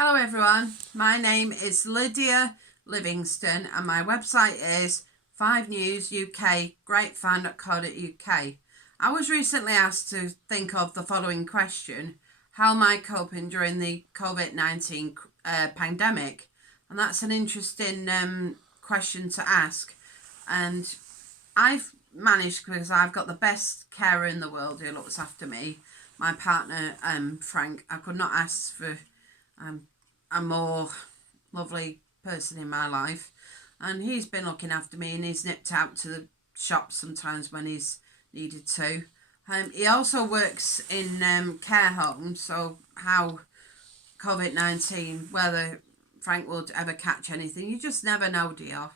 Hello everyone, my name is Lydia Livingston and my website is 5News UK greatfan.co.uk. I was recently asked to think of the following question: how am I coping during the Covid-19 pandemic? And that's an interesting question to ask, and I've managed, because I've got the best carer in the world who looks after me, my partner Frank. I could not ask for a more lovely person in my life, and he's been looking after me, and he's nipped out to the shops sometimes when he's needed to. He also works in care homes, so how Covid-19, whether Frank would ever catch anything, you just never know, dear.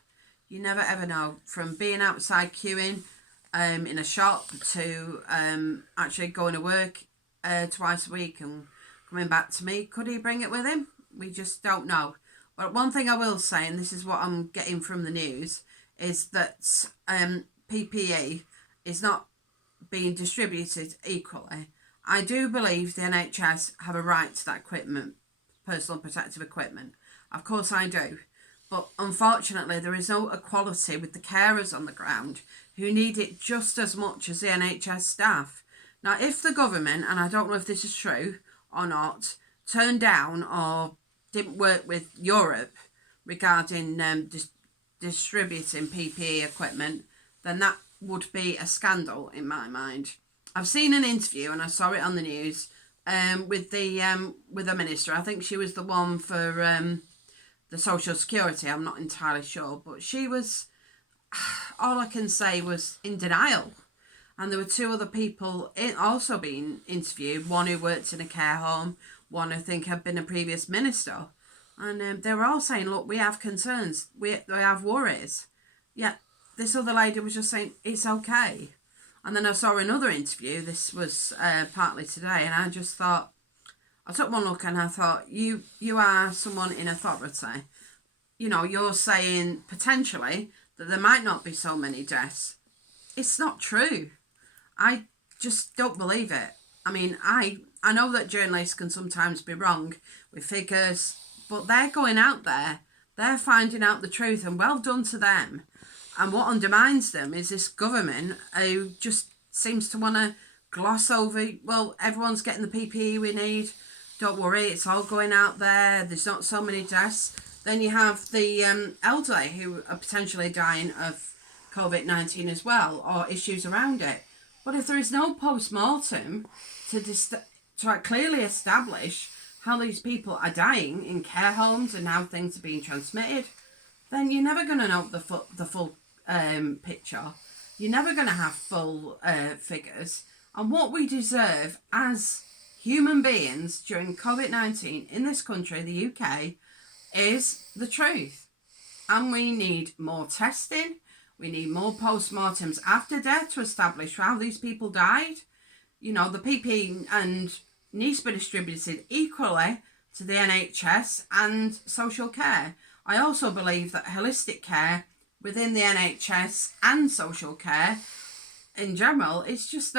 You never ever know. From being outside queuing in a shop to actually going to work twice a week and coming back to me. Could he bring it with him? We just don't know. But one thing I will say, and this is what I'm getting from the news, is that PPE is not being distributed equally. I do believe the NHS have a right to that equipment, personal protective equipment. Of course I do. But unfortunately, there is no equality with the carers on the ground who need it just as much as the NHS staff. Now, if the government, and I don't know if this is true or not, turned down or didn't work with Europe regarding distributing PPE equipment, then that would be a scandal in my mind. I've seen an interview, and I saw it on the news, with a minister. I think she was the one for the Social Security. I'm not entirely sure, but she was, all I can say was, in denial. And there were two other people also being interviewed, one who worked in a care home, one I think had been a previous minister. And they were all saying, look, we have concerns, we have worries. Yet this other lady was just saying, it's okay. And then I saw another interview, this was partly today, and I just thought, I took one look and I thought, you are someone in authority. You know, you're saying potentially that there might not be so many deaths. It's not true. I just don't believe it. I mean, I know that journalists can sometimes be wrong with figures, but they're going out there, they're finding out the truth, and well done to them. And what undermines them is this government who just seems to want to gloss over, well, everyone's getting the PPE we need, don't worry, it's all going out there, there's not so many deaths. Then you have the elderly who are potentially dying of Covid-19 as well, or issues around it. But if there is no post-mortem to clearly establish how these people are dying in care homes and how things are being transmitted, then you're never going to know the full picture. You're never going to have full figures. And what we deserve as human beings during Covid-19 in this country, the UK, is the truth. And we need more testing. We need more post-mortems after death to establish how these people died. You know, the PPE and needs to be distributed equally to the NHS and social care. I also believe that holistic care within the NHS and social care in general, it's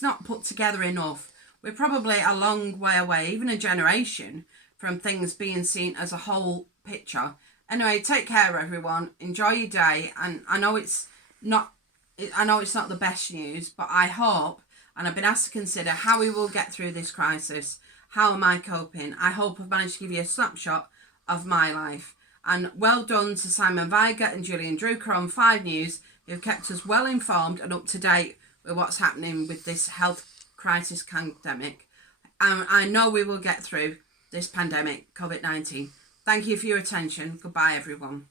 not put together enough. We're probably a long way away, even a generation, from things being seen as a whole picture. Anyway, take care everyone, enjoy your day, and I know it's not the best news, but I hope, and I've been asked to consider how we will get through this crisis. How am I coping? I hope I've managed to give you a snapshot of my life. And well done to Simon Weigert and Julian Drucker on 5 News, who've kept us well informed and up to date with what's happening with this health crisis pandemic. And I know we will get through this pandemic, Covid-19. Thank you for your attention. Goodbye, everyone.